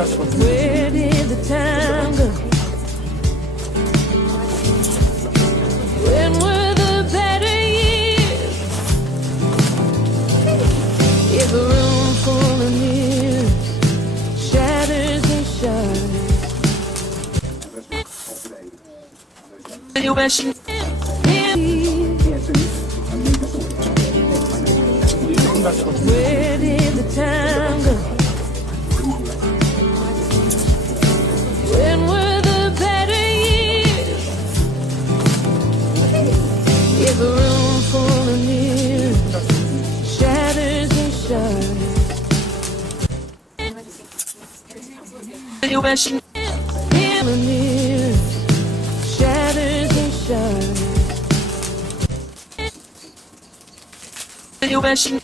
Where did the time go? When were the better years? If a room full of mirrors shatters and shards. You wish you where did the time go? When were the better years? If a room full of mirrors shatters and shards. You wish you mirrors shatters and shards. You wish you